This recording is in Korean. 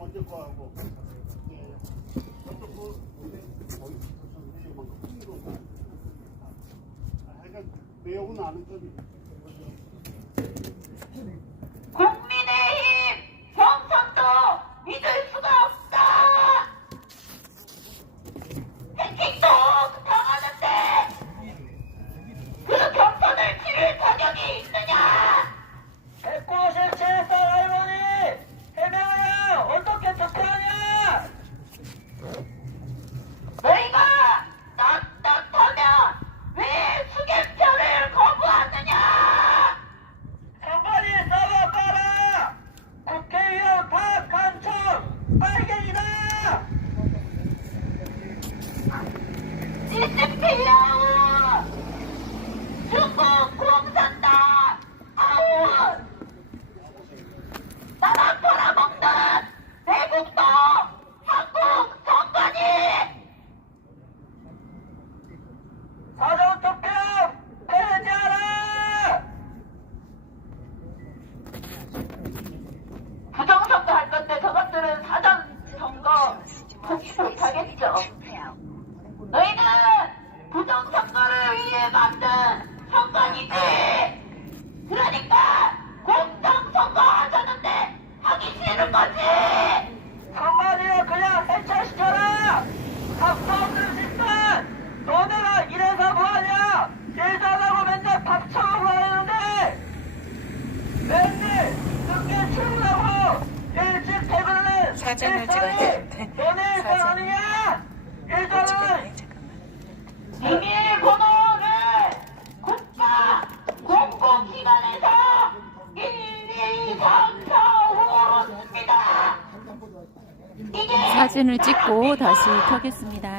먼저 거 하고. 예. 저쪽 그 있었는데 막 흥미로 나. 아, 하여간 내용은 아는 점이. 국민의힘 경선도 믿을 수가 없다. 해킹도 당하는데 그 경선을 치를 자격이 있느냐? 197살 할머니 해명하냐 어떻게 투표하냐 너희가 떳떳하면 왜 수개표를 거부하느냐? 선관위 싸워 빨아 국회의원 박한총 빨갱이다 시스피아우 중국 공산당 아우 나만 벌어먹는 대국도 한국 선관위 사전투표 폐지하라 부정선거 할 건데 저것들은 사전 선거 못하겠죠. 너희는 부정선거를 위해 만든 선관이지. 그러니까 공정 선거 하자는데 하기 싫은 거지. 선관위를 그냥 해체시켜라. 답도 없는 집단. 너네가 이래서 뭐하냐? 일자라고 맨날 밥 처먹고 하는데. 맨날 늦게 출근하고 일찍 퇴근하는 사진을 일상이 찍어야 되는데. 너네 일상 사진. 아니냐 일자는 잠깐만. 비밀번호를 국가 공공기관에서 1, 2, 3, 4, 5로 씁니다. 이게 사진을 찍고 다시 켜겠습니다.